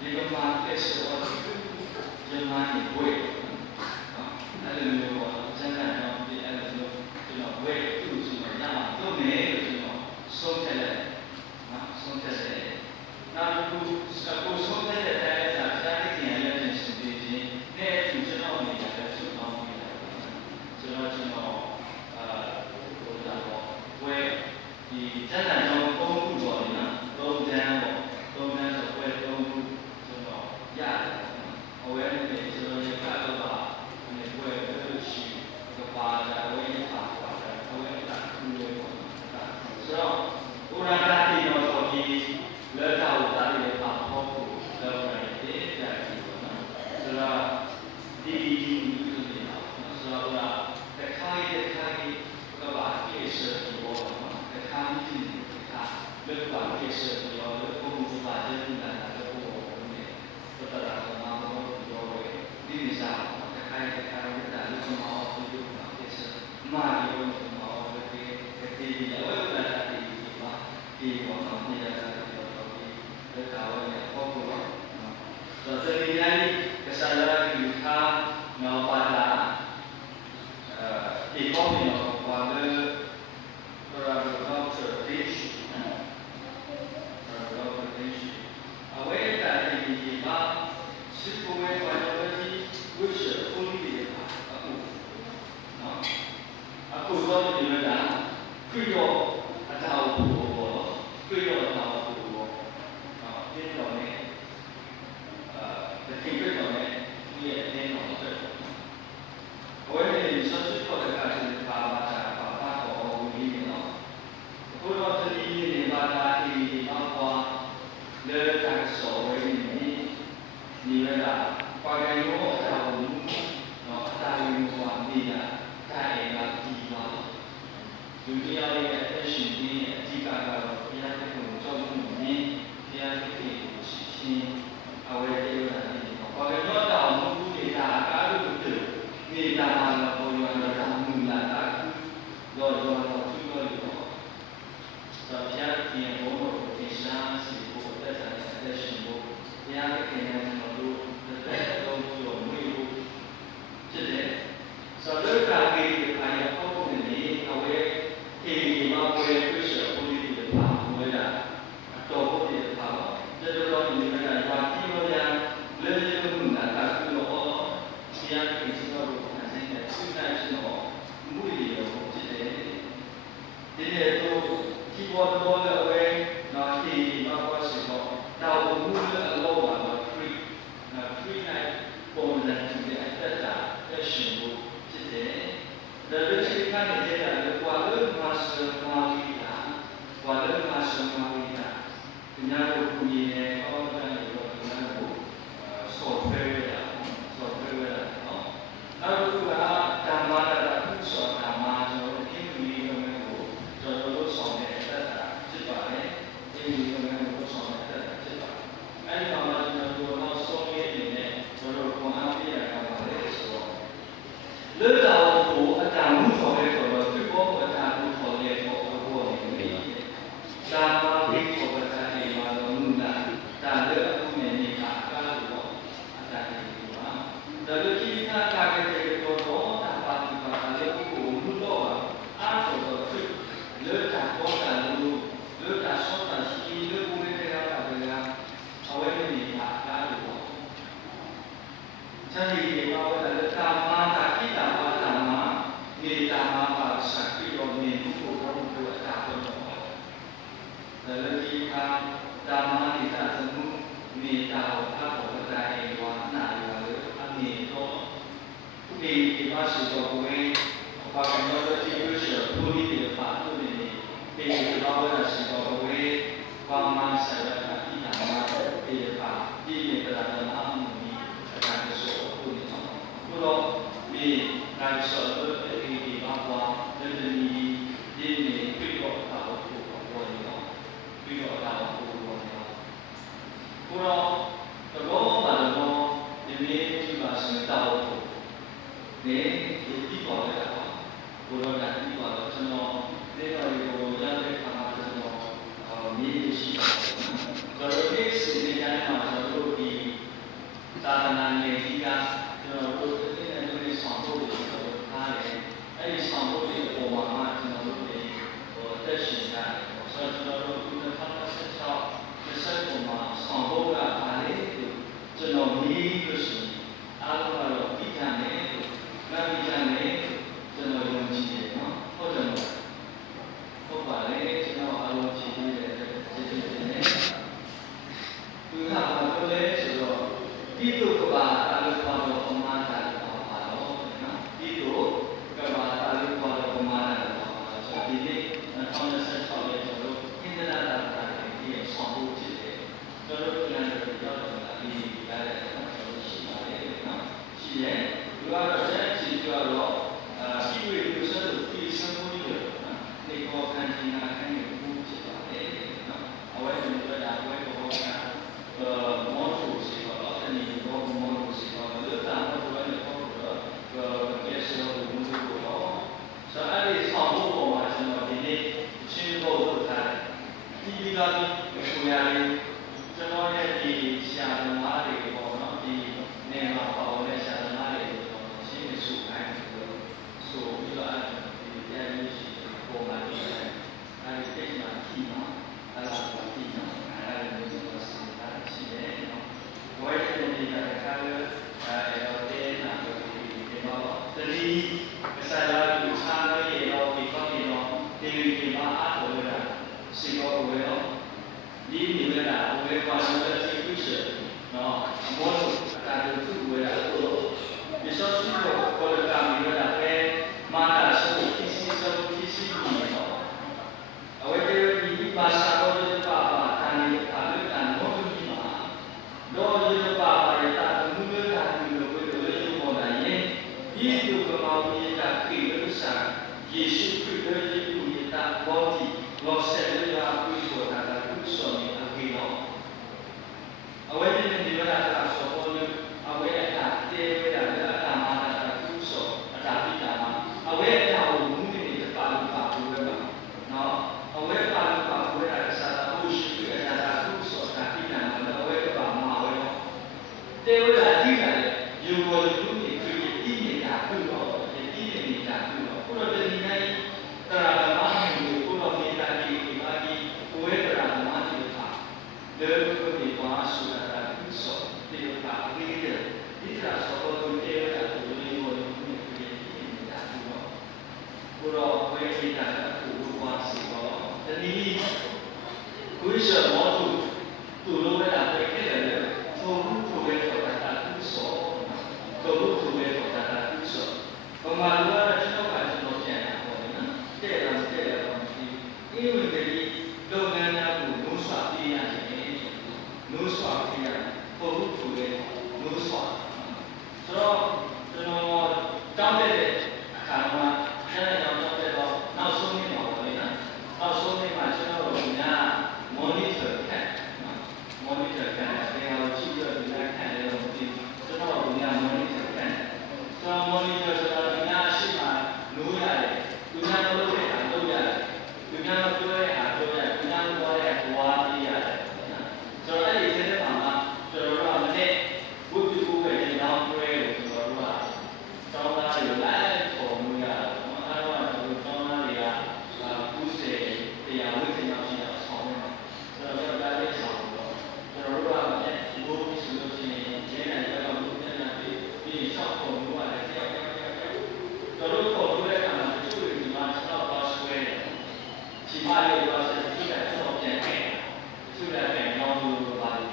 ဒီ乐观建设比较公共主法真正的那个部门不得了什么比较为利益上开的路什么就建设嘛有什么这地理我有在地理嘛地我们地的这搞的包括这里呢kesalahan kita no pada ekonomi no pada orang tertentu awal dari kita sekolah wajib usaha politik aku tahu di mana kerja atau kerja atau ini loh ni kerja loh ni ni loh tu awal ni sesuatu perkara yang apa kau ini loh kalau terjadi pada ini apa letak soal ini ni lah pakai yo tahu no tahu apa dia kai nak dibuat dunia ini sendiri jika kalau dia beruntung ini dia itu sih awal itu nanti pakai yo tahu dia kalau itu dia dah kalau yang dah mula tak lo itu setiap yang baru kisah sibuk dan ada sibuk yang kena lalu tetap lalu minggu jadi sebelum kami ayat kau ini awal ini awal kisah politik depan mulai atau politik depan jadi kalau ini ada waktu yang lebih menggunakan kalau siapa yang baru nanti sudah semua mulai jadi itu keyboard ball away nanti apa sih tahu mula lawan free night bonus juga ada semua jadi dari cerita ni dia walau masa mawita kenapa punya orang yang kenapa software lalu juga tamar ada usaha tamar jadi ini kalau software ini dengan bersama kita. Ini kalau kita software ini, kalau pengambil akan ada semua. Lepas itu ada software kalau kita ada software kalau ini. Sama kita ada malam muda, ada aku ini kakak itu ada itu. Lalu kita kakak itu dapat kita itu muda, asal itu lepas itu lepas soal sih le boleh terang pada awal ini tak ada. Jadi awal ada tamat tak kita tamat ni tamat pada sakit orang ni bukan buat tahun. Lalu kita tamat kita semua ni tahu apa kata hewan nak lalu ni tu kita sudah boleh apa kalau kita sudah boleh dapat tu ni ini kalau ada sebagai paman saya tak nama ini berada dalam ini akan sesuatu ini kalau ini akan sesuatu ini apa jadi ini tidak tahu kalau malam ini juga sudah tahu ini tidak ada kalau nanti kalau semua 내가 이거 야외 강화에서 미시 그렇게 시대에 맞아서 이 다른 얘기가 저도 그때는 상도를 하네 이 상도를 보면 저도 대신에 저도 그때 하나씩 그래서 보면 상도가 안에 저는 이 것이 아무나 비장에 나비장에 저는 용지에 어떤 Kembali kita akan jadi kita boleh sudah itu kepada pemandang itu kepada pemandang jadi kalau saya soal itu kita ကိုရလေးကျွန်တော်ရဲ့ဒီဆရာသမားတွေပေါ့နော်ဒီနေမှာပါဝင်တဲ့ဆရာသမားတွေကိုရှင်းနေစုခိုင်းတယ်ဆိုပြီးတော့ဒီတရားရေးရှိပုံမှန်နေတယ်အဲဒီတိတ်မှကြည့်မှာအဲ့ဒါကိုကြည့်မှာအဲ့ဒါကိုကျွန်တော်စဉ်းစားရှိတယ်နော်ဝိုင်းတဲ့ဒီကခါရတော့တဲ့နာကိုဒီမှာတတိအစားလာပြီးခြားလို့ရတော့ဒီကောင်းနေတော့ဒီမှာအားထုတ်ရတာစေကောဝဲတော့ဒီနေရတာဝဲပါလို့တဲ့စိတ်ဖြစ်တယ်နော်အမောလို့တာတူသူ့ဝဲတာတော့ဒီစောစုကိုပေါ်လာတာမြင်ရတာပဲမာတာရှိဖြစ်စီစောဖြစ်စီနေတော့အဝဲဒီပါစာတော့ဒီပါပါတန်နေပါလို့တန်တော့ဒီမှာတော့ဒီပါပါရတာမှုမျိုးတာဒီလိုပဲလို့ရုံပေါ်လာရင်ဒီလိုကမောင်ကြီးကပြေလို့စာယေရှုခရစ်တော်ရဲ့ဥယျာဉ်ဘောတိလောဆက်ရတာပြီးတော့တာကုသိုလ်နဲ့အခေတော့အဝဲတဲ့ဒီဝရတာဆိုပေါ်လို့အဝဲတာတေဝရတာအတာမာတာကုသိုလ်အတာပိတာမှာအဝဲတာကိုမူးနေတဲ့ပါဠိပါဘူးပဲပါနော်အဝဲပါဠိပါဘူးရတာစာတာဘုရှိပြတာကုသိုလ်အတာပိတာမှာအဝဲပါမှာဝဲတော့တေဝရတိကလည်းယူဝလူတွေခရီးတိနေတာပြုတော့တိနေတာပြုတော့ဘုရားတည်နေတရာဓမ္မမျိုးကိုဘုရားမေတ္တာကြီးဒီမှာဒီဝဲတရာဓမ္မကြီးပါလေကိုဒီပါဆိုတာကုသိုလ်တေဝတာအကြီးတဲ့ဒီကဆောတော်ကိုတေဝတာကိုဒီလိုမျိုးခရီးနေတာပြုတော့ဘုရားဝဲနေတာကိုဘုရားစီတော့တနည်းကိုယ်ရှမောသူသူလိုပဲလားပဲခဲ့တယ်သို့ဘူးသူပဲတော့တာကုသိုလ်သို့ဘူးသူပဲတော့တာကုသိုလ်ဘုမာလူကကျွန်တော်ကကျွန်တော်ပြန်တာပေါ့နော်တဲ့တော့ဒီအေးဝင်တဲ့လုပ်ငန်းများကိုလုံးဆွပေးရတယ်လုံးဆွပေးရတယ်ပို့ဖို့လေလုံးဆွဆိုတော့ကျွန်တော်တောင်းတဲ့အခါမှာအဲ့ဒါတော့တော့နောက်ဆုံးနေ့မှာပေါ့လေနော်နောက်ဆုံးနေ့မှာကျွန်တော်တို့ညာ monitor ခက်နော် monitor ခက်တယ်ဟိုကြည့်ရတဲ့ခက်တယ်လို့ဒီကျွန်တော်တို့ညာ monitor ခက်ကျွန်တော် monitor ဆိုတော့ညာရှိမှလို့ရတယ်သူများလုပ်တဲ့အားလုပ်ရတယ်သူများပြောတဲ့အားပြောရတယ်သူများပြောတဲ့ဘဝပြရတယ်ဆိုတော့အဲ့ဒီတဲ့မှာကျွန်တော်တို့ကမနေ့ဘုရားကိုပဲတောင်းပွဲလို့ကျွန်တော်တို့ကတောင်းတာတွေလိုက်ပေါ်မှုရတယ်အဲ့တော့ကျွန်တော်တောင်းတာတွေက90တရားဝိသေနာရှိတာဆောင်းတယ်ဆိုတော့ကျွန်တော်ဒါလေးဆောင်းတော့ကျွန်တော်တို့ကမနေ့ဘုရားဆိုလို့ရှိရင်ကျင်းတယ်တော့ဘုရားနဲ့ပြီးရှောက်ပေါ်မှုရတယ်တရားကျွန်တော်တို့ပေါ်လို့တဲ့အခါမှာတချို့တွေဒီမှာကျွန်တော်ပါဆွဲတယ်ဒီမှာလေးတော့ဆက်ပြီးတော့ကျွန်တော်ပြန်ခဲ့တချို့လည်းပြန်ရောင်းလို့ပါလို့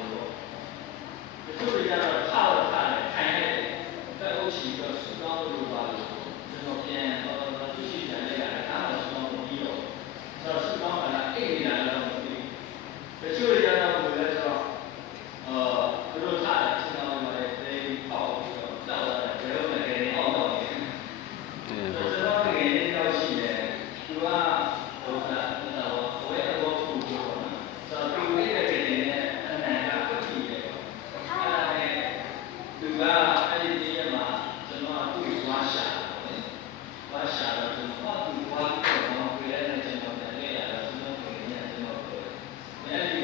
တချို့တွေကျတော့ထားတော့ထားတယ်ခိုင်တယ်တက်အုပ်ချီတော့စူတောင်းလို့ပါလို့ကျွန်တော်ပြန်တော့သူရှိတယ်လည်းရတယ်အားတော့စူတောင်းလို့ပြီးတော့ဆိုတော့စူတောင်းကလည်းအိတ်နေတာလည်းမသိဘူးတချို့တွေကျတော့ဘယ်လဲဆိုတော့သူတို့ထားတယ်စူတောင်းလို့လည်းတိတ်ပေါက်ပြီးတော့တောက်လာတယ်ဘယ်လိုလဲကနေအောက်တော့ကျွန်တော်ငယ်လေးတော့ရှိတယ်သူကဟိုဝဲတော့ဖူးလို့နော်ဆိုတော့သူလေးတဲ့ကနေနဲ့အနန္တကပြည့်တယ်အဲ့ဒါနဲ့သူကအဲ့ဒီနေ့မှာကျွန်တော်သူ့ကိုဝါရှာတယ်ဝါရှာတော့သူကသူ့ဝါတော့ပြည့်တဲ့ကျွန်တော်လည်းလေ့ရတာကျွန်တော်ငယ်လေးကျွန်တော်ပြောတယ်အဲ့ဒီ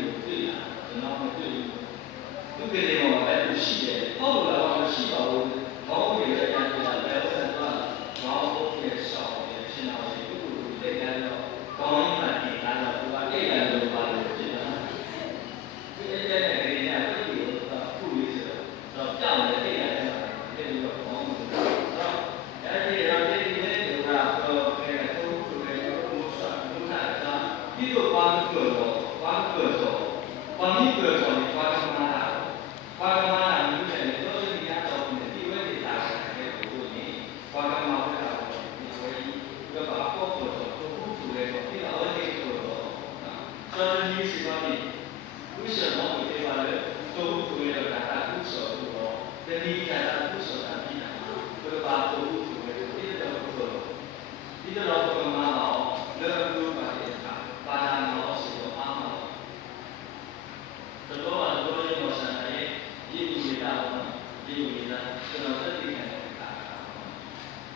ကိုတွေ့လာကျွန်တော်မတွေ့ဘူးသူကလေးမှာပဲသူရှိတယ်ဟုတ်လားမရှိပါဘူးဘောင်းရတဲ့ကျွန်တော်လည်းဆက်သွားဘောင်းဖို့ရဆောက်တယ်ရှင်းအောင်ဒီလိုလက်ရတော့ဘောင်းမှတင်လာတော့သူကအိတ်ရလို့ပါလို့ဖြစ်တာဒီအဲ့တဲ့နေရာကိုသူကဖူးလေးဆိုတော့ကြောက်တယ်အိတ်ရတယ်အဲ့ဒီတော့ဘောင်းဆိုတော့အဲ့ဒီတော့ဒီနေ့ကကတော့ခဲတော့သူကလည်းဘုရားဘုရားကဒီလိုပါလို့ပြောတော့ဘာလို့ပြောတော့ဘာလို့ပြောတော့ဒီဘာကမှလာဘာကမှလာလို့လည်းတော့ဒီကတော့ဒီဝဲနေတာတဲ့ကိုကြီးဘာကမှမဟုတ်တာဒီဝဲကြီးကဘာပေါ့တော့သူ့လည်းတော့ဒီအဝဲလေးဆိုတော့ဆောင်းကြီးစီပါနေဝိရှမောကိုပြောတယ်သူ့ကိုလည်းဒါကသူ့ဆိုတော့တတိယကသူ့ဆိုတာပြီးတာသူကဘာသူ့ကိုလည်းဒီတော့ဘုရားမှာလောကူပါတဲ့အခါပါဠိမောဆိုတော့အားမတော့တော့ဘုရားမောဆန်ရဲ့ဒီလိုနေတာဒီလိုနေတာကျွန်တော်သက်သေခံတဲ့အခါ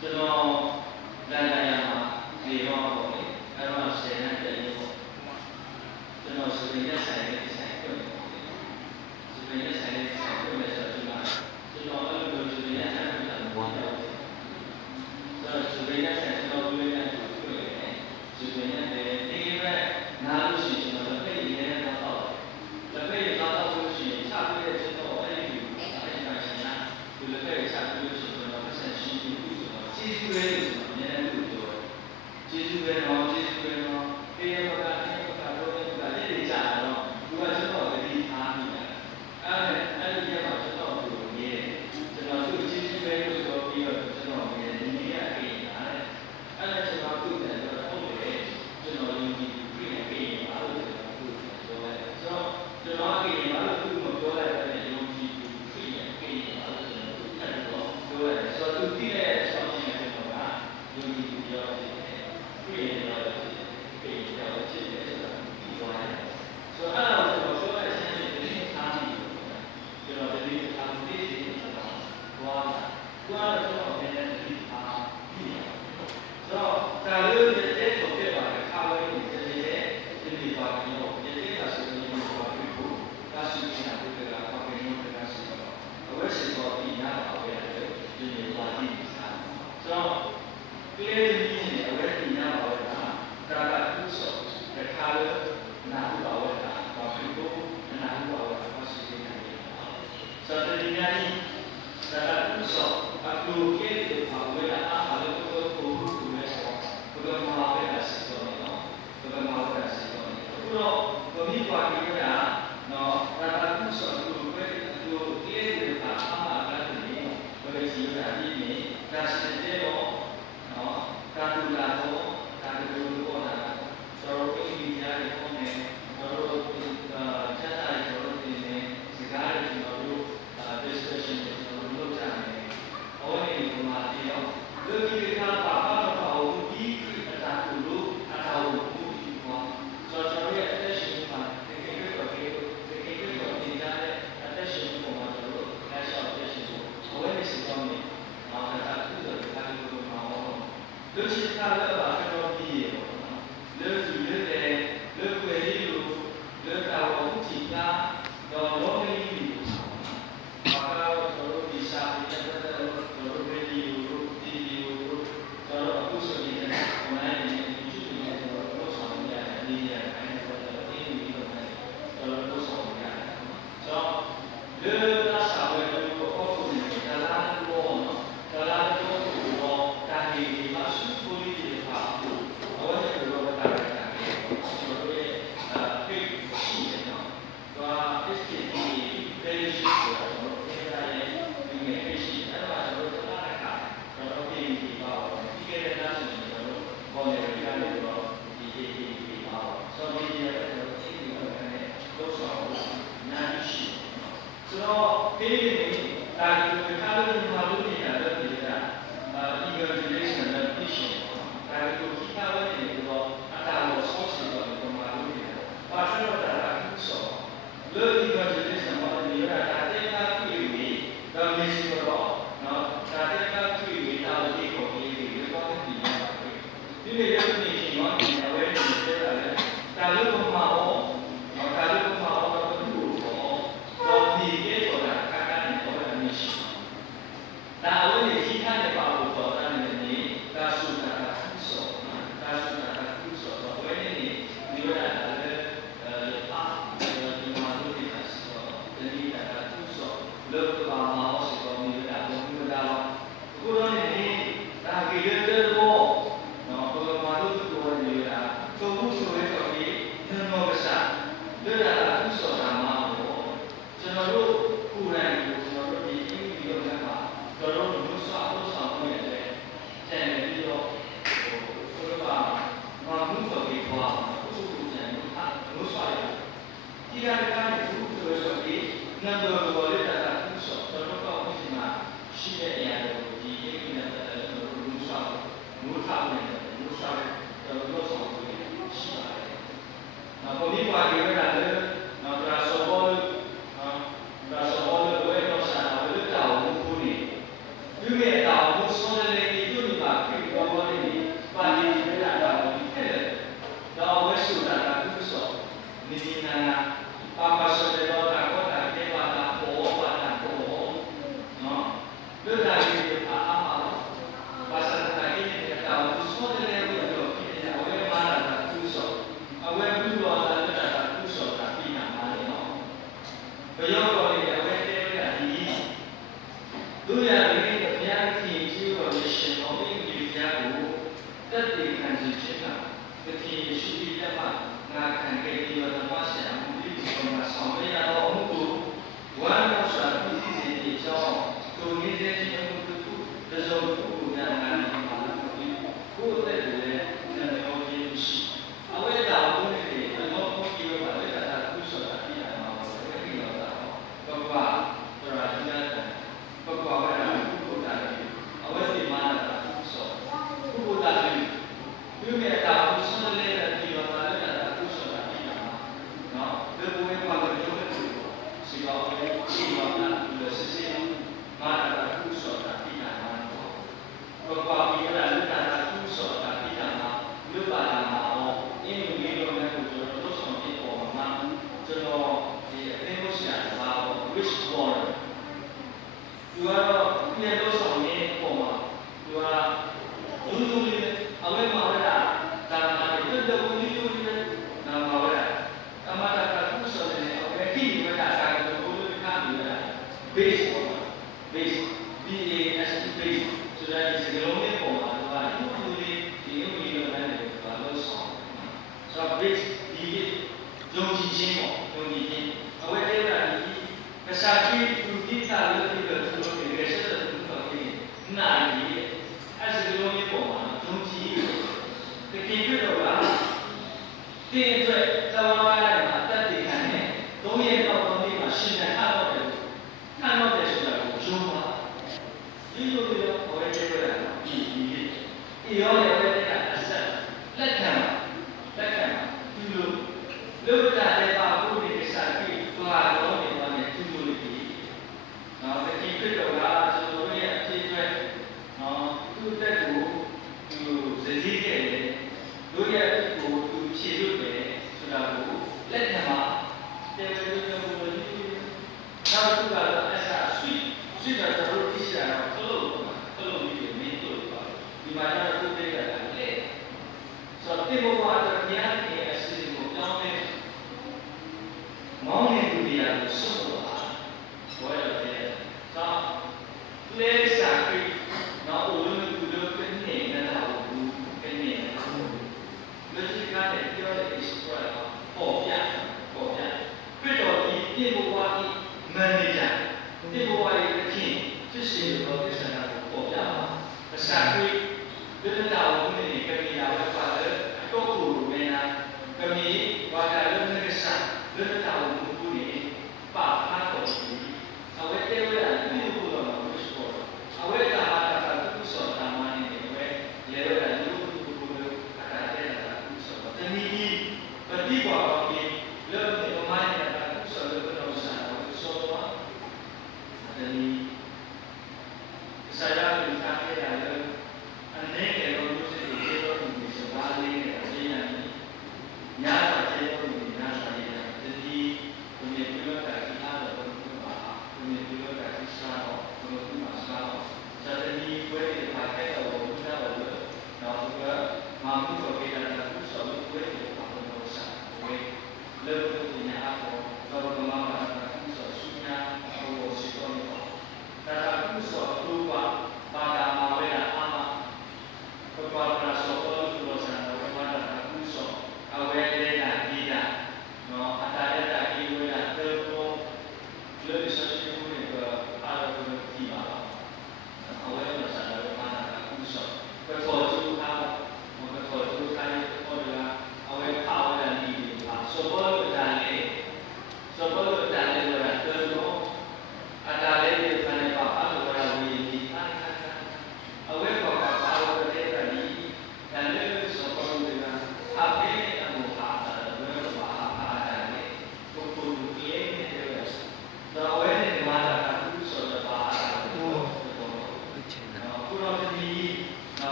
ကျွန်တော်လမ်းရမှာဒီတော့ပေါ့လေအဲ့တော့ဆယ်နဲ့တည်းပေါ့ကျွန်တော် ပင်နဲ့ဆိုင်တဲ့ဆိုင်ဖွင့်တယ်စပင်နဲ့ဆိုင်တဲ့ဆိုင်ဖွင့်မယ်ဆိုတော့ဒီမှာကျွန်တော်အဲ့လိုစပင်နဲ့ဆိုင်ဖွင့်တာမဟုတ်ဘူးဆိုတော့စပင်နဲ့ဆိုင်ကျွန်တော်တွေ့တဲ့သူဖွင့်တယ်စပင်နဲ့လည်းဒီဘက်နားလို့ရှိရင်ကျွန်တော်လက်ဖက်ရည်နဲ့တော့လက်ဖက်ရည်တော့လို့ရှိရင်ချပြတဲ့ကျွန်တော်အဲ့ဒီမှာရှင်ကဒီလက်ဖက်ရည်ချပြလို့ရှိရင်ကျွန်တော်ဆက်ရှိပြီးဆိုတော့ကျေးဇူးပဲလို့ကျွန်တော်နည်းနည်းလို့ပြောတယ်ကျေးဇူးပဲတော့ကျေးဇူးပဲတော့အေးဘာသာအေးဘာသာတော့ဒီလေကြာတော့သူကကျွန်တော်တတိထားမိတယ်အဲ့ဒီမှာကျွန်တော်ကိုရေးတယ်ကျွန်တော်သူကျေးဇူးပဲလို့ပြောပြီးတော့ကျွန်တော်ရေးဒီနေ့အပြင်လာတယ်အဲ့ဒါကျွန်တော်သူ့တယ်တော့ဟုတ်တယ်ကျွန်တော်ယုံကြည်ပြီးရင်ပြင်ပါလို့ကျွန်တော်သူ့ပြောလိုက်ဆိုတော့ကျွန်တော်အပြင်ပါလို့သူ့ကိုပြောလိုက်တယ်ယုံကြည်ပြီးရင်ပြင်ပါလို့ကျွန်တော်သူ့တယ်တော့ပြောလိုက်ဆိုတော့သူသိတဲ့ဆောင်းရှင်းတဲ့ကျွန်တော်ကယုံကြည်ပြီးတော့ပြင်တယ်ပြင်တော့ပြင်တော့ဖြစ်တယ်ဆိုတော့ပြီးသွားတယ်ဆိုတော့အဲ့ဒါကိုကျွန်တော်ပြောလိုက်ရှင်းရှင်းတင်းထားပြီးကျွန်တော်ဒီအမှုလေးတွေကျွန်တော်သွားတော့ကျွန်တော်လည်းဒီအားပြီးတယ်ဆိုတော့ဒါလေးတွေတဲ့ဆိုပြပါတယ်ခါဝဲနေတယ်ဒီပါပြီးတော့ဒီလေးကဆိုရင်ဒီပါပြီးဖို့ဒါရှိနေတာဒီကလာပါပြီးတော့ဒါရှိတော့အဝဲရှိတော့ဒီနာပါပဲဒီနေပါကြည့်စားဆိုတော့ဒီလေးကြီးနေအဝဲဒီနာပါပဲဒါကကုသိုလ်တခါလို့နာဟုပါဝတ်တာဘာဖြစ်လို့နာဟုပါဝတ်တာမရှိနေတယ်ဆိုတော့ဒီနေ့ဒါကကုသိုလ်အခုကိလေသာဝေဒအားလည်းကိုယ်ကိုယ်ကိုယ်နဲ့ဆိုဘုရားမှာပဲရှိတော့နေတော့ဘုရားမှာပဲရှိတော့နေအခုတော့ဘုရားကွာကြီးကနော်ဒါကကုသိုလ်ကိုပဲသူကိလေသာအားလည်းနေဘယ်လိုရှိရတာဒီနေ့ဒါရှိတဲ့တော့နော်ကာတူလာတော့ကာတူလို့ပေါ်လာဆိုတော့ဒီဒီကြားရဲ့ပုံနဲ့တို့ကျန်တဲ့တို့ဒီနေ့စကားတွေကျွန်တော်တို့ discussion တွေကျွန်တော်တို့လုပ်ကြတယ်။ဟောနေဒီမှာဒီတော့လူကြီးကပါပါတော့ဒီအတားကိုလို့အတားကိုဘူးဒီပေါ့ဆိုတော့ကျွန်တော်ရဲ့ attention မှာဒီကိစ္စကိုဒီကြားရဲ့ attention ကိုမှကျွန်တော်တို့ national attention ကိုဟောနေစကောင်းနေအောင်ဒါကသူ့ရဲ့ကာတူကိုမှဟောလူကြီးကလည်းပါကျွန်တော်ပြီးရေပေါ့နော်လူကြီးလည်းလူွယ်လေးလို့လူတော်ဦးကြီးကတော့လောကကြီးဘာလို့တို့ဒီစာပြတဲ့တို့ရေဒီယိုတို့တီဗီတို့တို့အခုဆိုရင် online နဲ့ YouTube နဲ့တို့လို့ဆောင်ရတဲ့အနေနဲ့အဲ့ဒါတော့အင်းဒီလိုနဲ့တို့လို့ဆောင်ရတယ်ဆိုတော့လူသားစာဝဲတို့ကိုအောက်ကိုနေတာလားလို့နော်ဒါလားတို့ကိုတာဒီမှာစုပိုလီတွေပါဘူးအဝတ်တွေတော့တာတယ်ကျွန်တော်ရဲ့ဖိတ်ရှိတယ်နော်ဒါ SKT ပဲရှိတယ်နော်ဒီကနေ့ဒီနေ့ရှိတယ်အဲ့ဒါတော့တားတာကျွန်တော်ပြင်ပြီးပါတော့ဒီကနေ့သားဆိုရင်ကျွန်တော်ဘောနယ်ရီကနေတော့ဒီပြီးပါတော့ဆိုတော့ဒီရဲ့ကျွန်တော်သိပြီးတော့လည်းတော့ဆောင်နားရှိဆိုတော့ဒီနေ့ဒါဒီခါလို့ဒီမှာလုပ်နေတာလည်းဒီကevaluation နဲ့ teaching ဒါကိုဒီကဝဲနေတော့အတားလို့ဆော့စီတော့ဒီမှာလုပ်နေတာဘာလို့လဲဒါကဆိုလို့ evaluation မှာဒီရတာတဲ့ကပြည်ပြီးတော့ဒီစီတော့နော်ဒါတဲ့ကပြည်ပြီးတာဒီကိုပြည်ပြီးတော့ဒီမှာဒီလိုမျိုးနေရှင်တော့ဒီဝဲနေတဲ့တာလေဒါလို့ဘာမှတော့ဒါလို့ဘာမှတော့သူ့ကိုတော့ဒီကေဆိုတာကကနေတော့နေရှိဒါအဝိဇ္ဇာနဲ့ပါလို့တော့တယ်နေဒါဆိုတာကဆိုဒါဆိုတာကဆိုတော့ဝဲနေဒီရတာလည်းအားဒီမှာလို့ဒီကဆိုတော့ဒီကဆိုလောကမှာမောရှိတော့ဒီကဘုံကတော့ဘုရားနေဒါကြည့်ရတဲ့တော့နော်ဘုရားမှာလို့သူကနေတာသူ့ဆိုရတော့ဒီညောကစားလွတ်လာတာဆိုတာမှာကျွန်တော်တို့ကိုယ်တိုင်ကိုကျွန်တော်တို့ဒီအင်းဒီလိုကမှာကျွန်တော်တို့လို့ဆောက်နေတယ်ကျန်ပြီးတော့ဟိုဘာမှုဆိုပြီးပွားသူ့ကိုကျန်လို့ဆောက်ရတယ်ဒီကနေ့ကဘုရားဆိုပြီးနံပါတ်ကိုလည်းတာသူ့ဆောက်ကျွန်တော်တို့ကဒီမှာရှိတဲ့အရာတွေကိုဒီအင်းနဲ့ကျွန်တော်တို့လို့ဆောက်လို့ဆောက်နေတယ်လို့ဆောက်ကျွန်တော်တို့ဆောက်ပြီးရှိပါတယ်နောက်ဘုရားကလည်းနောက်ဒါဆိုတော့ဒါဆိုတော့ဘယ်တော့ဆရာဘယ်တောင်ဘူးနေဒီမဲ့တောင်ဘူးဆိုတဲ့ဒီလိုပါဖြစ်တော့ဘာလဲပါတီပြတာတော့ဒီတဲ့တော့ဝဲဆိုတာကသူ့ဆိုနေနေနာ ပါပါဆိုတဲ့တော့တာကောတာတေပါတာပေါ်ပါတာပေါ်နော်လွတ်တာလေးကိုအားအားပါပါစတာကိနေတောင်ဆိုတဲ့လေကိုဖြစ်နေအဝဲမာတာသူဆိုအဝဲဘူးတော့တာလွတ်တာသူဆိုတာပြီးနာမှာလေနော်ဘယောတော်လေးအဝဲတဲရဒီတို့ရတယ်ဘုရားကြီးကြီးတော်ရှင်တော်ဘုရားကိုတက်တည်ခံခြင်းချင်းကတတိယရှိပြီးတတ်မှငါခံခဲ့ပြီးတော့ဓမ္မဆရာမူပြီးဒီမှာဆောင်ရတော့အမှုကိုဝမ်းတော်စွာပြည်စည်းစေတဲ့အကြောင်းသူငင်းတဲ့ခြင်းမှုတစ်ခုတစ်စုံတစ်ခုညာငါနေမှာပြီးကိုယ်တဲ့လည်းနည်းနည်းကြီးရှိအဝိဒါဘုန်းကြီးတွေတော့ဘုန်းကြီးတို့ကလည်းဒါကုဆိုတာပြရမှာပါပဲဒီတော့တော့ဘာဆိုတာဒီလားတော့ဘာဝရကုတာအဝိဒီမာတာဆိုကုတာလေးဒီမဲ့တာဘုဆုံးလေးတဲ့ဒီတော့လည်းဒါကုဆိုတာပြရမှာနော်ဒီဘုရားဘာလို့ပြောလဲစီတော့ဒီမှာဒီစစ်စစ်မာတာကုဆိုတာပြရမှာတော့ဘာပြီးတော့လည်းဒါကုဆိုတာပြရမှာလွတ်ပါလာမှာအင်းလူမျိုးတို့လည်းကိုကျွန်တော်တို့ဆောင်ပြပေါ်မှာကျွန်တော်ဒီအသိဉာဏ်ဆရာပါ wish born သူကတော့ပြန်လို့ဆောင်နေပေါ်မှာသူကလူလူလေးအဝဲမှာဝဲတာဒါမှမဟုတ်တူတူလေးလေးနာမဝဲတာအမတာကသူဆိုနေအဝဲခိဝဲတာဒါကဘုလိုခါပြီးတာ base ပေါ်မှာ base base base ဆိုတဲ့ဒီစလုံးလေးပေါ်မှာသူကလူလူလေးဒီလူမျိုးတွေလည်းဘာလို့ဆောင်ဆိုတော့ base ဒီယုံကြည်ခြင်းပေါ့ယုံကြည်ခြင်းအဝဲတဲ့တာဒီကစားပြီးသူတိတာလို့ပြောလို့သူတို့ရဲ့ဆက်တဲ့သူတို့ကနာရီအဲ့ဒီလိုမျိုးပေါ်မှာယုံကြည်တကယ်ပြတော့လားဒီအတွက်သဘာဝလိုက်မှာတက်တည်ခံတယ်၃ရက်တော့၃နေ့မှာရှင်တဲ့ထားတော့တယ်ခံတော့တယ်ဆိုတာကိုယုံပါဒီလိုမျိုးဟောရဲကြရတာဒီရောလည်းပဲအဆက်လက်ခံဒီလိုလောက်တာလည်းပါဘုရားကစားပြီးသွားတော့နေပါနဲ့ဒီလိုလေးနော်တကယ်ပြတော့လားဆိုတော့ရဲ့အဖြစ်အတွက်နော်သူ့တက်ကိုသူစည်စည်းခဲ့တယ်တို့ရဲ့ကိုသူဖြည့်လို့တယ်ဆိုတာကိုလက်ခံပါတယ်ဘယ်လိုလဲဘုရားကြီးနောက်တစ်ခုကတော့အစားဆွေတော့တို့သိချင်တာတော့ပြီးမင်းတို့ပါဒီမှာတော့သူ့တဲ့ကလည်းဆိုတော့ဒီဘဝတော့ဉာဏ်ရဲ့အစီအစဉ်ကိုပြောင်းလဲမောင်းနေသူတရားကိုစွန့်